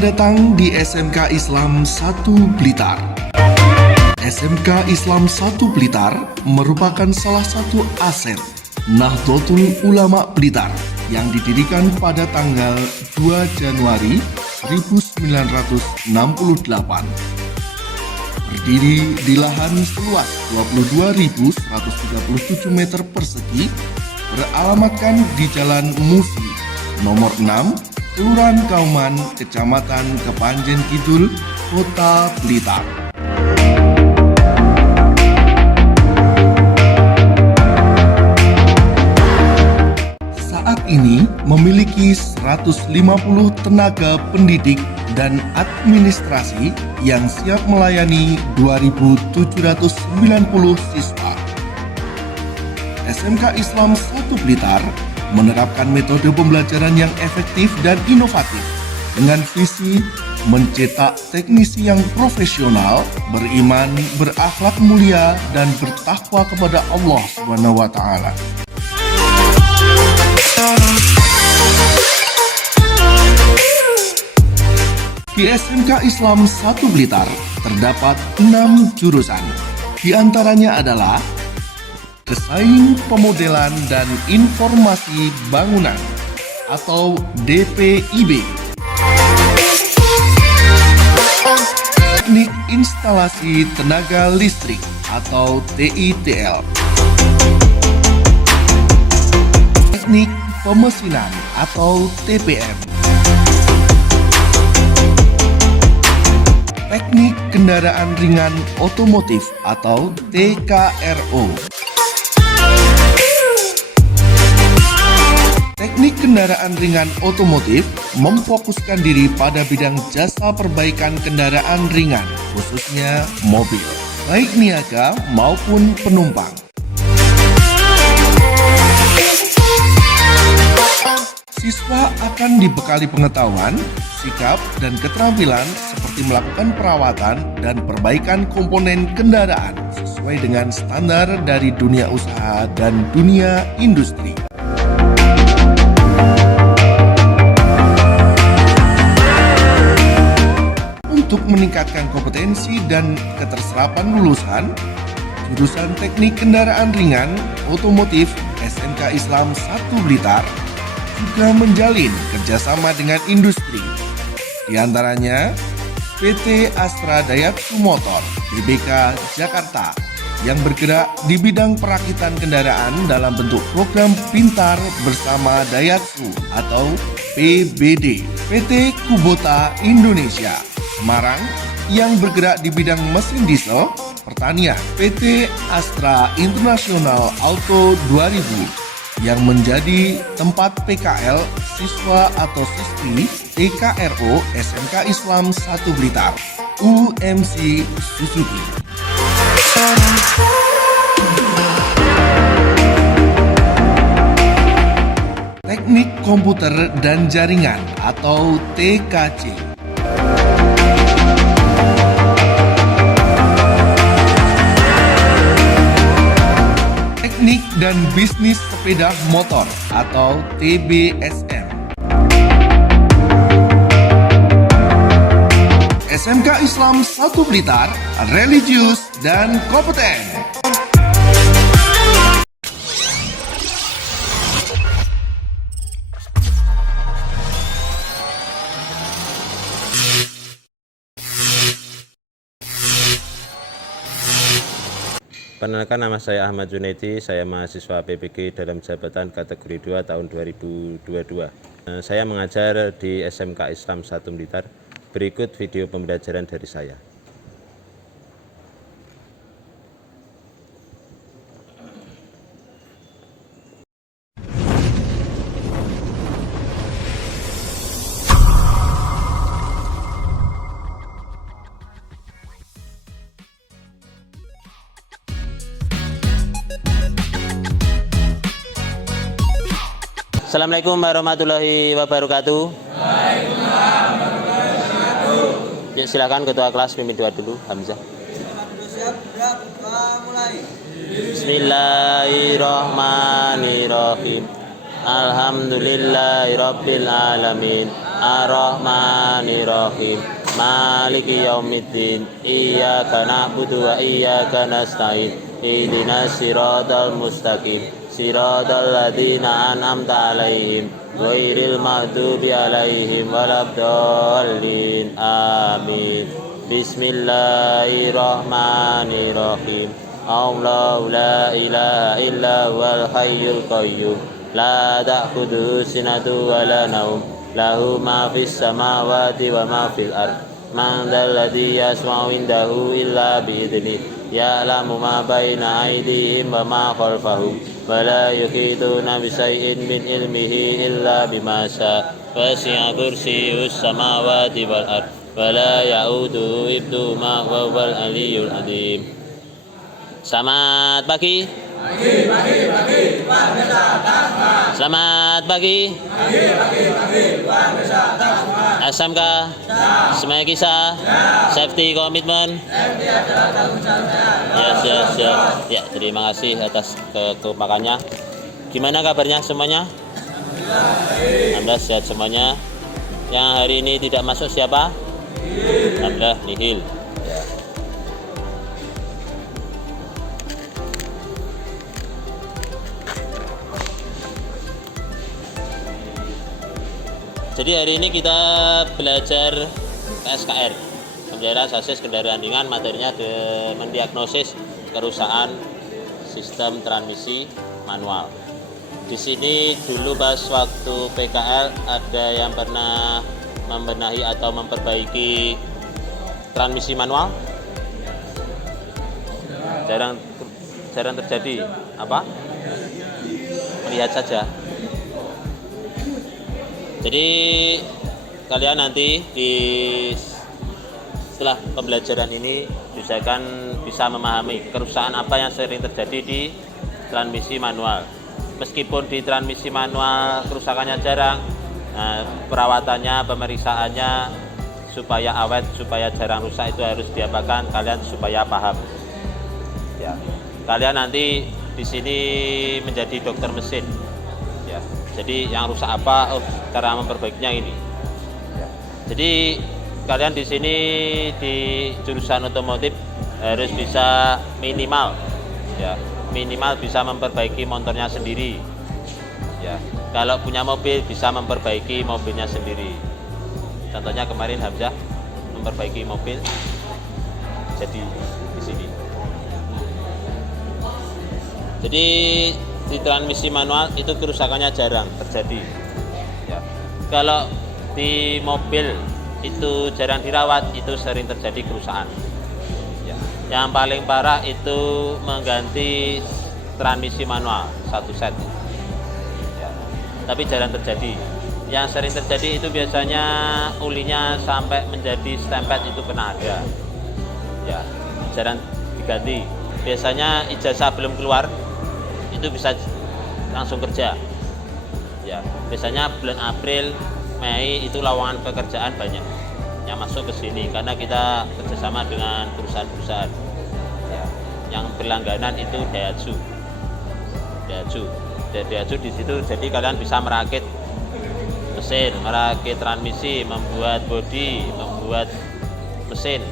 Selamat datang di SMK Islam 1 Blitar. SMK Islam 1 Blitar merupakan salah satu aset Nahdlatul Ulama Blitar yang didirikan pada tanggal 2 Januari 1968. Berdiri di lahan seluas 22.137 meter persegi, beralamatkan di Jalan Musi, nomor 6, Kelurahan Kauman, Kecamatan Kepanjen Kidul, Kota Blitar. Saat ini memiliki 150 tenaga pendidik dan administrasi yang siap melayani 2.790 siswa. SMK Islam 1 Blitar menerapkan metode pembelajaran yang efektif dan inovatif dengan visi mencetak teknisi yang profesional, beriman, berakhlak mulia, dan bertakwa kepada Allah SWT. Di SMK Islam 1 Blitar terdapat 6 jurusan. Di antaranya adalah Desain Pemodelan dan Informasi Bangunan atau DPIB, Teknik Instalasi Tenaga Listrik atau TITL, Teknik Pemesinan atau TPM, Teknik Kendaraan Ringan Otomotif atau TKRO. Teknik kendaraan ringan otomotif memfokuskan diri pada bidang jasa perbaikan kendaraan ringan, khususnya mobil, baik niaga maupun penumpang. Siswa akan dibekali pengetahuan, sikap, dan keterampilan seperti melakukan perawatan dan perbaikan komponen kendaraan sesuai dengan standar dari dunia usaha dan dunia industri. Untuk meningkatkan kompetensi dan keterserapan lulusan, jurusan Teknik Kendaraan Ringan Otomotif SMK Islam 1 Blitar juga menjalin kerjasama dengan industri, di antaranya PT Astra Daihatsu Motor (BBK) Jakarta yang bergerak di bidang perakitan kendaraan dalam bentuk program Pintar Bersama Daihatsu atau PBD, PT Kubota Indonesia Semarang yang bergerak di bidang mesin diesel pertanian, PT Astra International Auto 2000 yang menjadi tempat PKL siswa atau siswi TKRO SMK Islam 1 Blitar, UMC Suzuki. Teknik Komputer dan Jaringan atau TKJ. Teknik dan Bisnis Sepeda Motor atau TBSM. SMK Islam 1 Blitar, religius dan kompeten. Perkenalkan, nama saya Ahmad Junaidi, saya mahasiswa PPG dalam jabatan kategori 2 tahun 2022. Saya mengajar di SMK Islam 1 Blitar. Berikut video pembelajaran dari saya. Assalamualaikum warahmatullahi wabarakatuh. Waalaikumsalam warahmatullahi wabarakatuh. Ya, silakan ketua kelas pimpin doa dulu, Hamzah. Siap, mulai. Bismillahirrahmanirrahim. Alhamdulillahirabbil alamin. Ar-Rahmanir-Rahim Maliki yaumiddin Iyyaka na'budu wa iyyaka nasta'in Ihdinas siratal mustaqim Siratal ladzina an'amta 'alaihim ghairil maghdubi 'alaihim waladdallin. Amin. Bismillahirrahmanirrahim. Allahu la ilaha illa huwal hayyul qayyum la ta'khudhuhu sinatun wa la naum lahu ma fis samawati wa ma fil ard. Man dzal ladzi yashfa'u indahu illa bi idzni ya'lamu ma baina aydihim wa ma khalfahum wa la yuhituna bi syai'in min ilmihi illa bima syaa wasi'a kursiyyus samawati wal ard wa la ya'uduhu hifdhuhuma wa huwal aliyyul azim. Selamat pagi. Selamat pagi. SMK semuanya kisah safety komitmen. Ya, terima kasih atas kekompakannya. Gimana kabarnya semuanya? Alhamdulillah sehat semuanya. Yang hari ini tidak masuk siapa? Alhamdulillah nihil. Ya. Jadi hari ini kita belajar KSKR, pembelajaran sasis kendaraan ringan, materinya mendiagnosis kerusakan sistem transmisi manual. Di sini dulu pas waktu PKL ada yang pernah membenahi atau memperbaiki transmisi manual? Jarang terjadi. Apa? Melihat saja. Jadi kalian nanti setelah pembelajaran ini bisa memahami kerusakan apa yang sering terjadi di transmisi manual. Meskipun di transmisi manual kerusakannya jarang, perawatannya, pemeriksaannya supaya awet, supaya jarang rusak itu harus diapakan, kalian supaya paham. Ya. Kalian nanti di sini menjadi dokter mesin. Ya. Jadi yang rusak apa? Cara memperbaikinya ini. Ya. Jadi kalian di sini di jurusan otomotif harus bisa minimal bisa memperbaiki motornya sendiri. Ya. Kalau punya mobil bisa memperbaiki mobilnya sendiri. Contohnya kemarin Hamzah memperbaiki mobil. Jadi di sini. Jadi di transmisi manual itu kerusakannya jarang terjadi. Ya. Kalau di mobil itu jarang dirawat, itu sering terjadi kerusakan. Ya. Yang paling parah itu mengganti transmisi manual satu set. Ya. Tapi jarang terjadi. Yang sering terjadi itu biasanya ulinya sampai menjadi stempet itu kena ada. Ya, jarang diganti. Biasanya ijazah belum keluar itu bisa langsung kerja. Ya, biasanya bulan April, Mei itu lowongan pekerjaan banyak yang masuk ke sini karena kita kerjasama dengan perusahaan-perusahaan. Ya, yang berlangganan itu Daihatsu di situ. Jadi kalian bisa merakit mesin, merakit transmisi, membuat bodi, membuat mesin.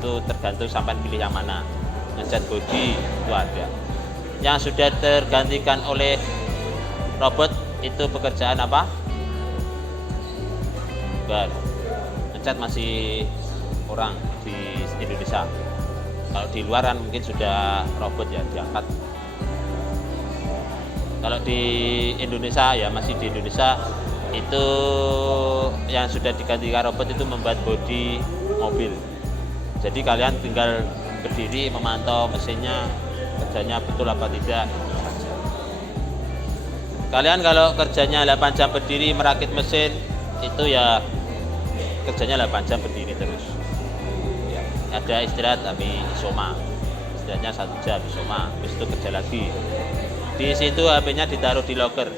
Itu tergantung sampai pilih yang mana. Ngecat bodi itu ada. Yang sudah tergantikan oleh robot itu pekerjaan apa? Bukan. Ngecat masih orang di Indonesia. Kalau di luar kan mungkin sudah robot ya diangkat. Kalau di Indonesia ya masih di Indonesia itu yang sudah digantikan robot itu membuat bodi mobil. Jadi kalian tinggal berdiri memantau mesinnya kerjanya betul apa tidak. Kalian kalau kerjanya 8 jam berdiri merakit mesin itu ya kerjanya 8 jam berdiri terus. Ya, ada istirahat tapi isoma. Istirahatnya 1 jam isoma, habis itu kerja lagi. Di situ HP-nya ditaruh di locker.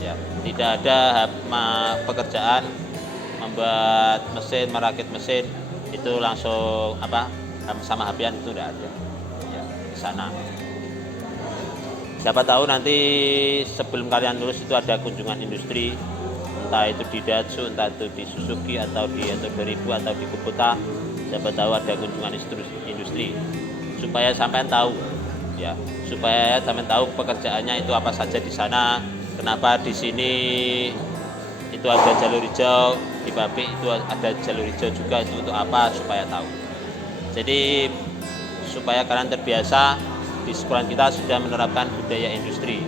Ya, tidak ada pekerjaan membuat mesin, merakit mesin itu langsung sama HP-an itu tidak ada. Ya, di sana. Siapa tahu nanti sebelum kalian lulus itu ada kunjungan industri entah itu di Daihatsu, entah itu di Suzuki atau di Atto 2000 atau di Kubota, siapa tahu ada kunjungan industri supaya sampean tahu ya, supaya sampean tahu pekerjaannya itu apa saja di sana, kenapa di sini itu ada jalur hijau, di pabrik itu ada jalur hijau juga, itu untuk apa, supaya tahu. Jadi supaya kalian terbiasa, di sekolah kita sudah menerapkan budaya industri.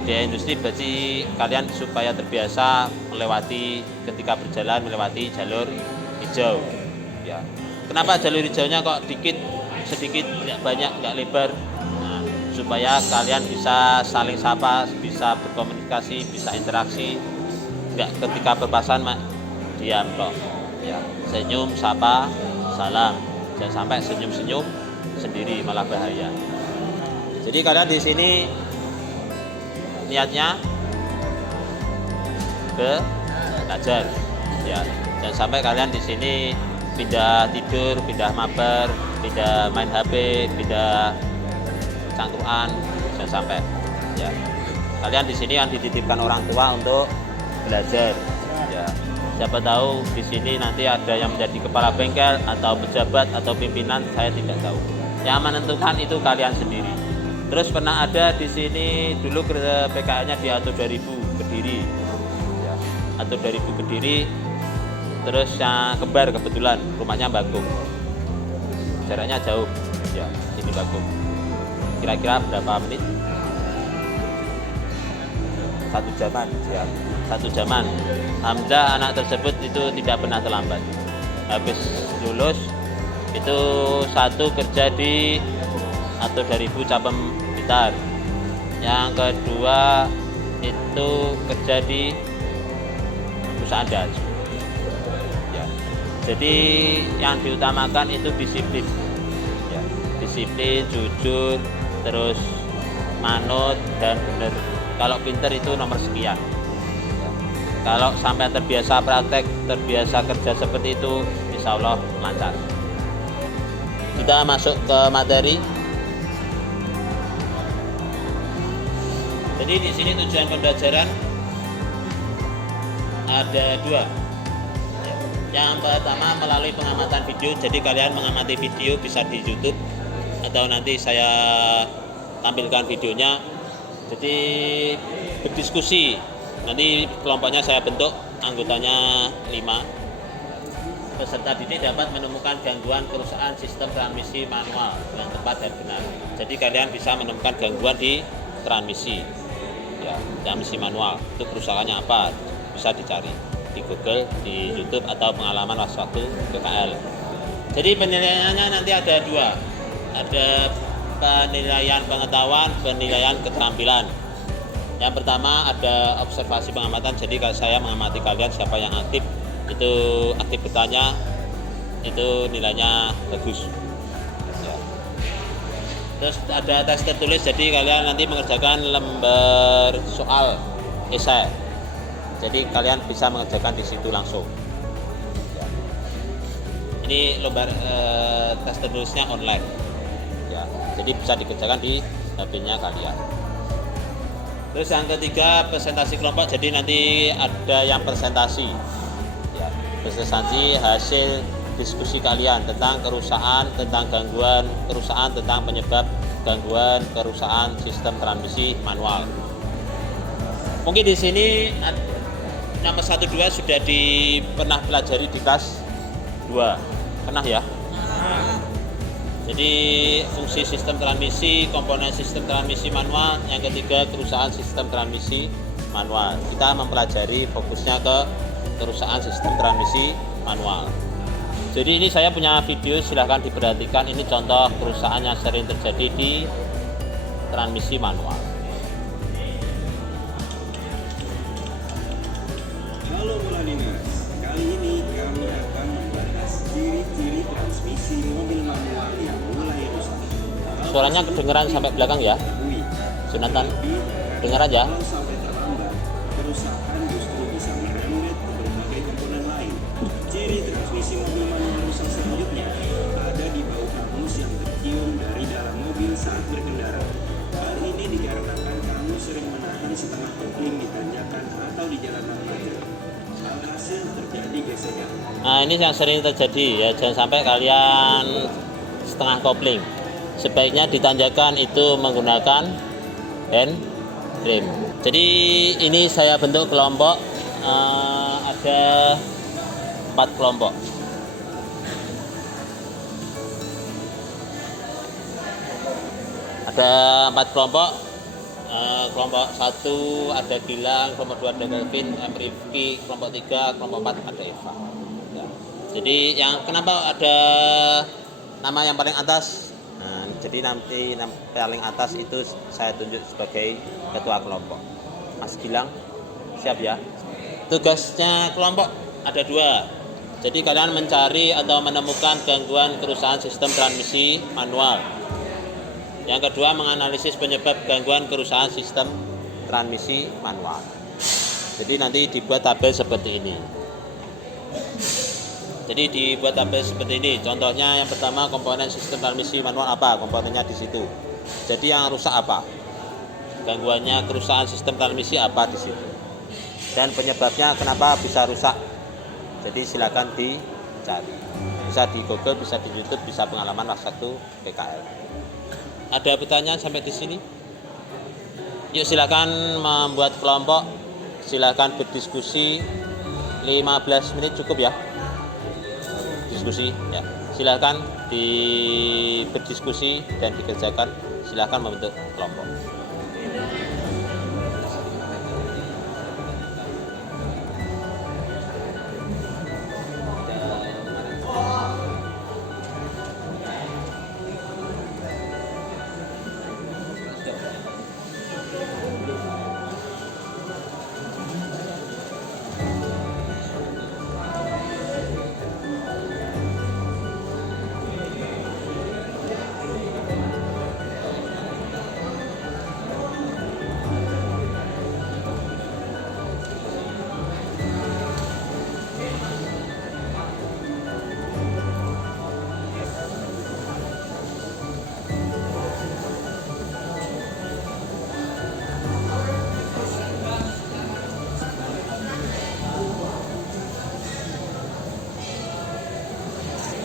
Budaya industri berarti kalian supaya terbiasa melewati, ketika berjalan melewati jalur hijau. Ya. Kenapa jalur hijaunya kok sedikit, tidak banyak, nggak lebar? Nah, supaya kalian bisa saling sapa, bisa berkomunikasi, bisa interaksi. Nggak ketika berpapasan diam kok. Ya. Senyum, sapa, salam. Jangan sampai senyum-senyum sendiri, malah bahaya. Jadi kalian di sini niatnya belajar, ya. Jangan sampai kalian di sini pindah tidur, pindah mabar, pindah main HP, pindah cangkruan, jangan sampai. Ya. Kalian di sini yang dititipkan orang tua untuk belajar. Ya. Siapa tahu di sini nanti ada yang menjadi kepala bengkel atau pejabat atau pimpinan, saya tidak tahu. Yang menentukan itu kalian sendiri. Terus pernah ada di sini dulu PKL-nya di Atto 2000 Kediri, ya. Atto 2000 Kediri, terus yang kembar kebetulan rumahnya Bagong, jaraknya jauh, ya, ini Bagong. Kira-kira berapa menit? 1 jaman, ya. 1 jaman. Alhamdulillah anak tersebut itu tidak pernah terlambat. Habis lulus itu satu kerja di Atto 2000 Capem Blitar. Yang kedua itu kerja di perusahaan Daihatsu. Ya. Jadi yang diutamakan itu disiplin. Ya. Disiplin, jujur, terus manut dan benar. Kalau pinter itu nomor sekian. Ya. Kalau sampai terbiasa praktek, terbiasa kerja seperti itu, insya Allah lancar. Kita masuk ke materi. Jadi di sini tujuan pembelajaran ada 2. Yang pertama melalui pengamatan video. Jadi kalian mengamati video bisa di YouTube atau nanti saya tampilkan videonya. Jadi berdiskusi. Nanti kelompoknya saya bentuk, anggotanya 5. Peserta didik dapat menemukan gangguan kerusakan sistem transmisi manual yang tepat dan benar. Jadi kalian bisa menemukan gangguan di transmisi, ya, transmisi manual. Itu kerusakannya apa? Bisa dicari di Google, di YouTube atau pengalaman waktu PKL. Jadi penilaiannya nanti ada 2. Ada penilaian pengetahuan, penilaian keterampilan. Yang pertama ada observasi pengamatan. Jadi kalau saya mengamati kalian siapa yang aktif, itu aktif bertanya, itu nilainya bagus. Ya. Terus ada tes tertulis, jadi kalian nanti mengerjakan lembar soal esai. Jadi kalian bisa mengerjakan di situ langsung. Ya. Ini lembar tes tertulisnya online. Ya. Jadi bisa dikerjakan di HP-nya kalian. Terus yang ketiga presentasi kelompok. Jadi nanti ada yang presentasi. Presentasi hasil diskusi kalian tentang kerusakan, tentang gangguan kerusakan, tentang penyebab gangguan kerusakan sistem transmisi manual. Mungkin di sini nomor 1, 2 sudah pernah pelajari di kelas 2. Pernah ya? Jadi fungsi sistem transmisi, komponen sistem transmisi manual, yang ketiga kerusakan sistem transmisi manual. Kita mempelajari fokusnya ke kerusakan sistem transmisi manual. Jadi ini saya punya video, silahkan diperhatikan. Ini contoh kerusakan yang sering terjadi di transmisi manual. Halo Muladinas, kali ini kami akan membahas ciri-ciri transmisi mobil manual yang mulai rusak. Suaranya kedengeran sampai belakang ya, Sunatan. Dengar aja. Kalau sampai terlambat, kerusakan justru bisa merembet ke berbagai komponen lain. Ciri transmisi mobil manual rusak selanjutnya ada di bau hangus yang tercium dari dalam mobil saat berkendara. Hal ini dikarenakan kamu sering menahan setengah kopling di tanjakan atau di jalanan terjadi gesekan. Nah, ini yang sering terjadi ya, jangan sampai kalian setengah kopling. Sebaiknya ditanjakan itu menggunakan hand rem. Jadi ini saya bentuk kelompok, ada 4 kelompok. Ada 4 kelompok. Kelompok 1 ada Gilang, kelompok 2 ada Kelvin, Rifki, kelompok 3, kelompok 4 ada Eva. Ya. Jadi yang kenapa ada nama yang paling atas? Nah, jadi nanti paling atas itu saya tunjuk sebagai ketua kelompok. Mas Gilang, siap ya? Tugasnya kelompok ada 2. Jadi kalian mencari atau menemukan gangguan kerusakan sistem transmisi manual. Yang kedua, menganalisis penyebab gangguan kerusakan sistem transmisi manual. Jadi nanti dibuat tabel seperti ini. Jadi dibuat tabel seperti ini. Contohnya yang pertama, komponen sistem transmisi manual apa? Komponennya di situ. Jadi yang rusak apa? Gangguannya kerusakan sistem transmisi apa di situ. Dan penyebabnya kenapa bisa rusak. Jadi silakan dicari. Bisa di Google, bisa di YouTube, bisa pengalaman kelas 1 PKL. Ada pertanyaan sampai di sini? Yuk silakan membuat kelompok, silakan berdiskusi 15 menit cukup ya. Diskusi ya. Silakan berdiskusi dan dikerjakan. Silakan membentuk kelompok.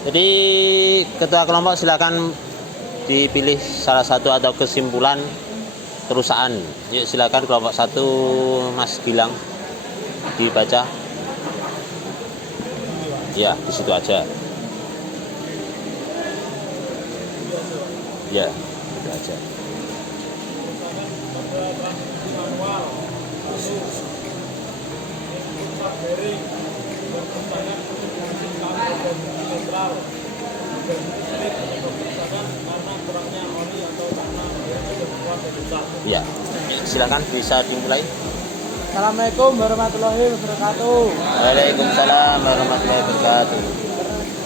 Jadi ketua kelompok silakan dipilih salah satu atau kesimpulan kerusakan. Yuk silakan kelompok 1 Mas Gilang dibaca. Ya, di situ aja. Ya, itu aja. Ya, silakan bisa dimulai. Assalamualaikum warahmatullahi wabarakatuh. Waalaikumsalam warahmatullahi wabarakatuh.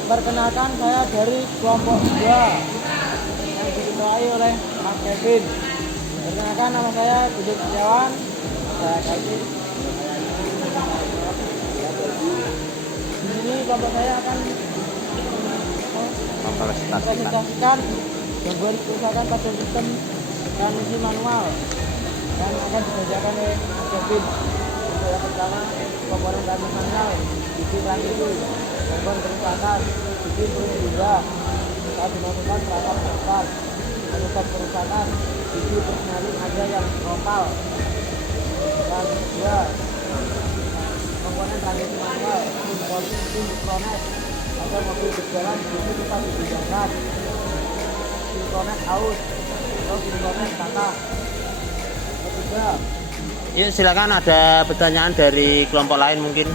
Perkenalkan, saya dari kelompok 2 yang diketuai oleh Mas Kevin. Perkenalkan, nama saya Budi Setiawan. Saya kasih. Di sini kelompok saya akan mempresentasikan gangguan kerusakan pada sistem transmisi manual yang akan dibacakan oleh Mas Kevin. Untuk yang pertama, komponen transmisi manual, biji transmisi, gangguan kerusakan, biji berubah, saat dimasukkan perangkat besar, penyebab kerusakan, biji bersinyalir ada yang lokal. Dan kedua, komponen transmisi manual, sinkronis, ada mobil berjalan, biji bisa digunakan, sinkronis aus, atau sinkronis kata. Ketiga, Yuk silakan, ada pertanyaan dari kelompok lain mungkin.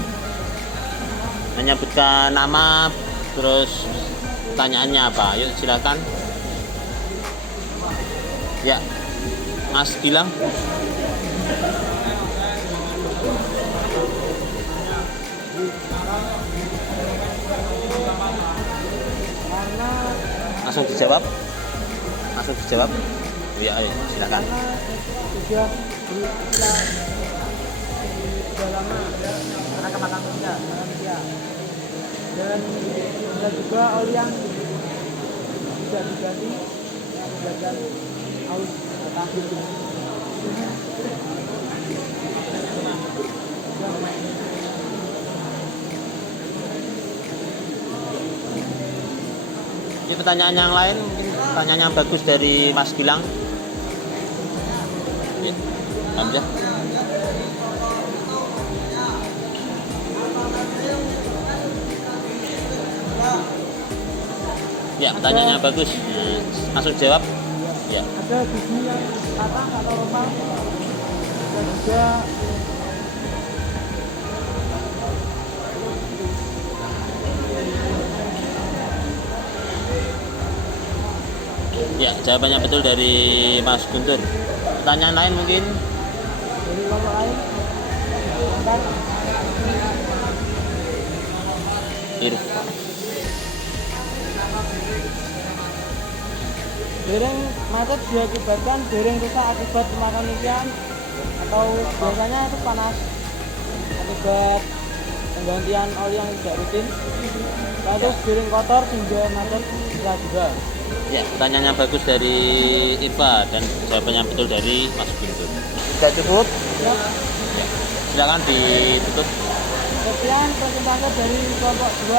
Menyebutkan nama terus pertanyaannya apa. Yuk silakan. Ya, Mas Gilang. Langsung dijawab. Langsung dijawab. Ya, ayo silakan. sudah lama karena kematangannya manusia, dan ada juga oli yang tidak diganti yang menyebabkan aus mata. Ini pertanyaan yang lain, mungkin pertanyaan yang bagus dari Mas Gilang. Oke, lanjut. Ya, pertanyaannya bagus. Langsung jawab. Ya. Ada gigi yang patah atau lemah, dan juga Ya, jawabannya betul dari Mas Guntur. Pertanyaan lain mungkin? dari kelompok lain. Bentar. Irfan. Dereng macet diakibatkan dereng rusak akibat kemakan ikan atau biasanya itu panas akibat penggantian oli yang tidak rutin. Lalu dereng kotor sehingga macet bisa juga. Ya, pertanyaannya bagus dari Irfa dan jawabannya betul dari Mas Guntur. Sudah cukup? Ya. Silakan ditutup. Sekian presentasi dari kelompok 2.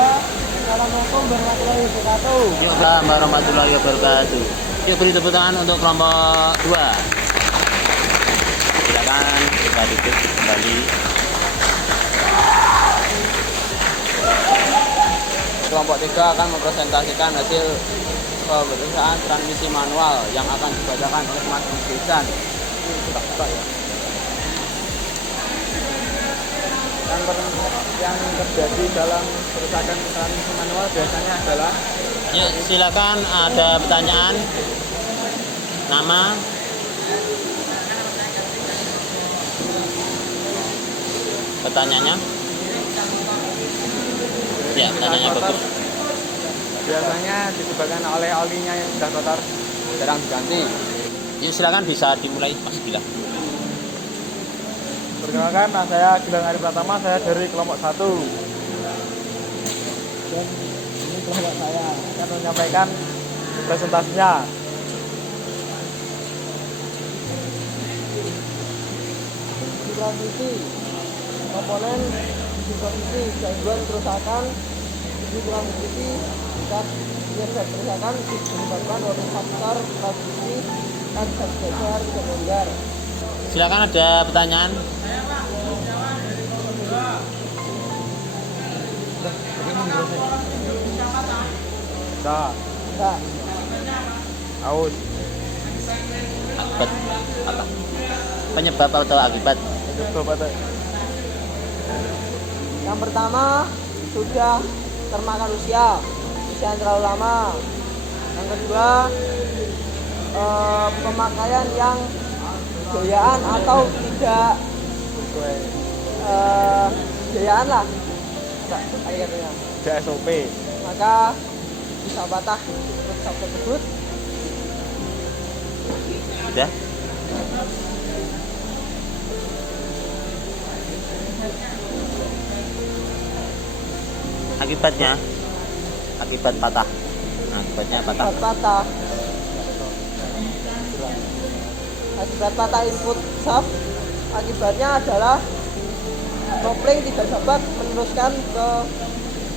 Assalamualaikum warahmatullahi wabarakatuh. Waalaikumsalam warahmatullahi wabarakatuh. Yuk beri tepuk tangan untuk kelompok 2. Silakan kita tutup kembali. Kelompok 3 akan mempresentasikan hasil pemeriksaan transmisi manual yang akan dibacakan oleh Mas Rizan. Yang terjadi dalam kerusakan transmisi manual biasanya adalah Yuk, silakan ada pertanyaan. Nama, pertanyaannya? Ya, pertanyaannya bagus. biasanya disebabkan oleh olinya yang sudah kotor, jarang diganti. Yuk, silakan bisa dimulai Mas Gilang. Perkenalkan, saya Gilang Ari Pratama, saya dari kelompok 1. Dan ini kelompok saya akan menyampaikan presentasinya. Transmisi komponen transmisi gangguan kerusakan di transmisi dan penyebab kerusakan disebabkan oleh faktor transmisi dan geser kelenjar. Silakan ada pertanyaan. Dah. Dah. Aus. Akibat apa? Penyebab atau akibat? Yang pertama, sudah termakan usia yang terlalu lama. Yang kedua, pemakaian yang gayaan atau tidak gayaan lah katanya. Tidak SOP. Maka bisa patah rusak tersebut. Sudah? Akibatnya? Akibat patah. Nah, akibatnya patah. Akibat patah input shaft, akibatnya adalah kopling tidak dapat meneruskan ke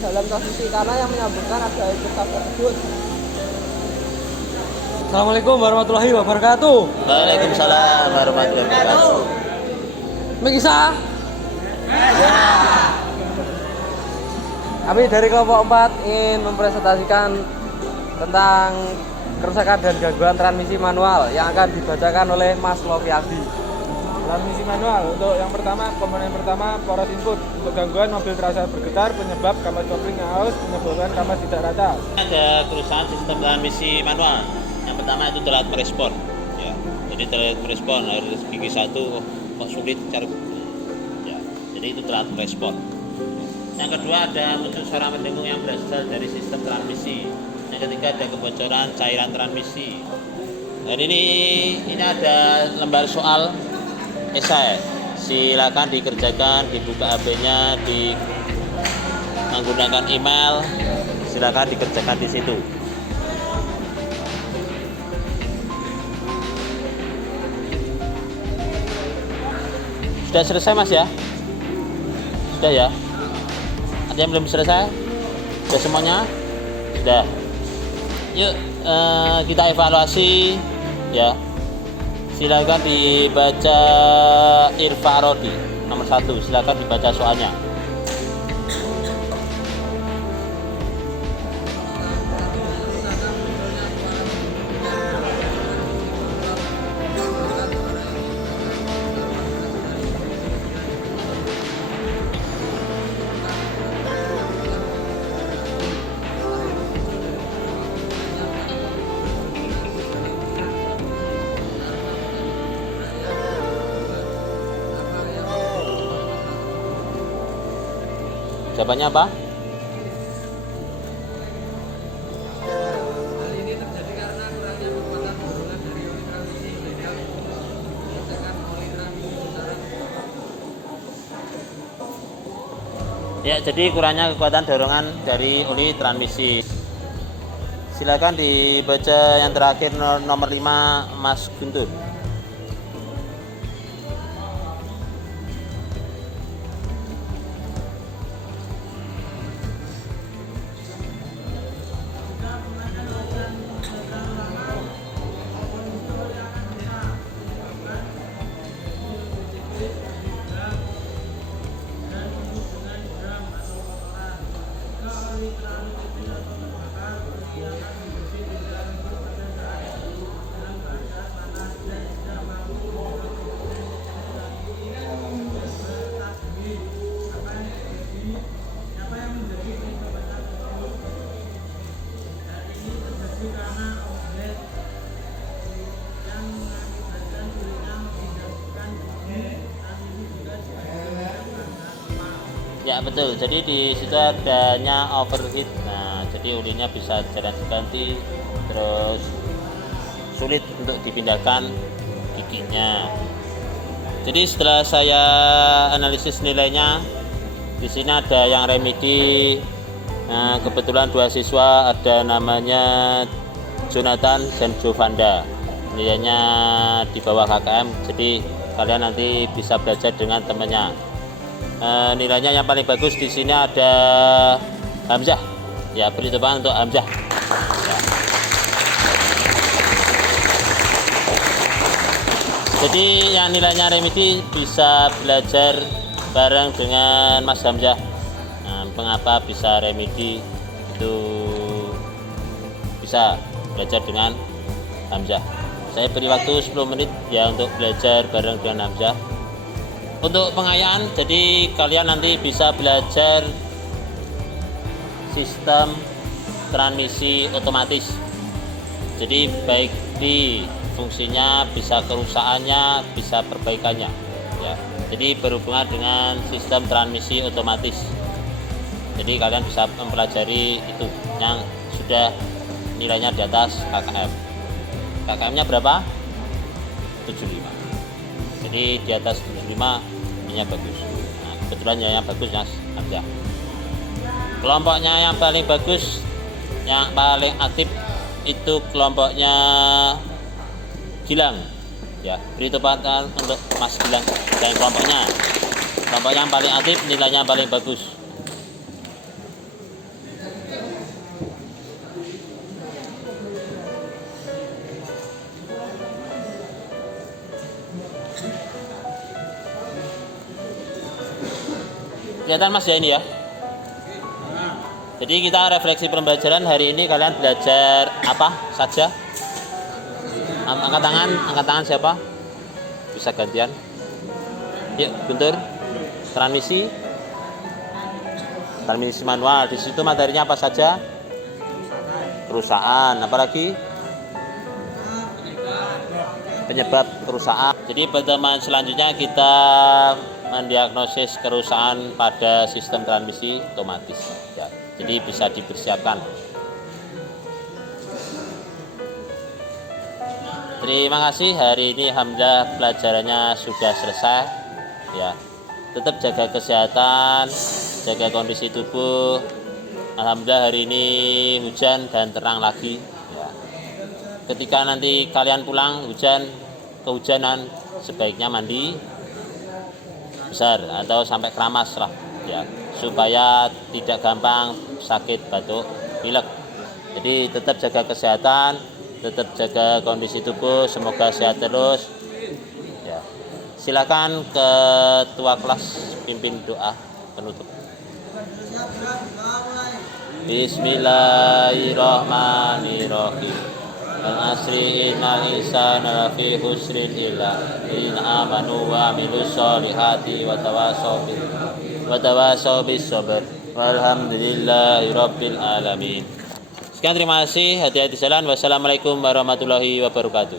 dalam transmisi karena yang menyambungkan ada input shaft tersebut. Assalamualaikum warahmatullahi wabarakatuh. Waalaikumsalam warahmatullahi wabarakatuh. Bisa? Kami dari kelompok 4 ingin mempresentasikan tentang kerusakan dan gangguan transmisi manual yang akan dibacakan oleh Mas Lofi Abdi. Transmisi manual untuk yang pertama, komponen pertama poros input. Untuk gangguan mobil terasa bergetar, penyebab kampas kopling aus, menyebabkan kampas tidak rata. Ada kerusakan sistem transmisi manual. Yang pertama itu telat merespon. Ya, jadi telat merespon harus gigi 1 kok sulit cari. Ya, jadi itu telat merespon. Yang kedua ada muncul suara mendengung yang berasal dari sistem transmisi. Yang ketiga ada kebocoran cairan transmisi. Dan ini ada lembar soal esai. Silakan dikerjakan, dibuka HP-nya, menggunakan email. Silakan dikerjakan di situ. Sudah selesai Mas ya? Sudah ya? Ada yang belum selesai? Sudah semuanya? Sudah. Yuk kita evaluasi ya. Silakan dibaca Irfa Rodi nomor 1. Silakan dibaca soalnya. Jawabannya apa? Ya, jadi kurangnya kekuatan dorongan dari oli transmisi. Silakan dibaca yang terakhir nomor 5 Mas Guntur. Ya betul, jadi di situ adanya overheat. Nah, jadi ulinya bisa jalan ganti, terus sulit untuk dipindahkan giginya. Jadi setelah saya analisis nilainya, di sini ada yang remedi. Nah, kebetulan 2 siswa, ada namanya Jonathan dan Jovanda. Nilainya di bawah KKM, jadi kalian nanti bisa belajar dengan temannya. Nilainya yang paling bagus di sini ada Hamzah. Ya, beri tepuk tangan untuk Hamzah. Ya. Jadi yang nilainya remedi bisa belajar bareng dengan Mas Hamzah. Nah, mengapa bisa remedi itu bisa belajar dengan Hamzah. Saya beri waktu 10 menit ya untuk belajar bareng dengan Hamzah. Untuk pengayaan, jadi kalian nanti bisa belajar sistem transmisi otomatis. Jadi baik di fungsinya, bisa kerusakannya, bisa perbaikannya. Ya. Jadi berhubungan dengan sistem transmisi otomatis. Jadi kalian bisa mempelajari itu yang sudah nilainya di atas KKM. KKM-nya berapa? 75. Jadi di atas 75 ini bagus. Nah, kebetulan yang bagus Mas Hamzah. Kelompoknya yang paling bagus, yang paling aktif itu kelompoknya Gilang. Ya, beri tepuk tangan untuk Mas Gilang dan kelompoknya. Kelompok yang paling aktif nilainya paling bagus. Kelihatan Mas ya ini ya. Jadi kita refleksi pembelajaran hari ini, kalian belajar apa saja? Angkat tangan siapa? Bisa gantian. Yuk, Guntur. Transmisi manual. Di situ materinya apa saja? Kerusakan. Apalagi? Penyebab kerusakan. Jadi pertemuan selanjutnya kita mendiagnosis kerusakan pada sistem transmisi otomatis. Ya, jadi bisa dipersiapkan. Terima kasih, hari ini alhamdulillah pelajarannya sudah selesai. Ya, tetap jaga kesehatan, jaga kondisi tubuh. Alhamdulillah hari ini hujan dan terang lagi. Ya. Ketika nanti kalian pulang kehujanan, sebaiknya mandi besar atau sampai keramas lah ya, supaya tidak gampang sakit batuk pilek. Jadi tetap jaga kesehatan, tetap jaga kondisi tubuh, semoga sehat terus. Ya. Silakan ketua kelas pimpin doa penutup. Bismillahirrahmanirrahim. Al-asri innal insana lafi khusrin illa alladzina amanu wa amilus solihati wa tawasaw bis sabr. Walhamdulillahi rabbil alamin. Sekian, terima kasih. Hati-hati jalan. Wassalamualaikum warahmatullahi wabarakatuh.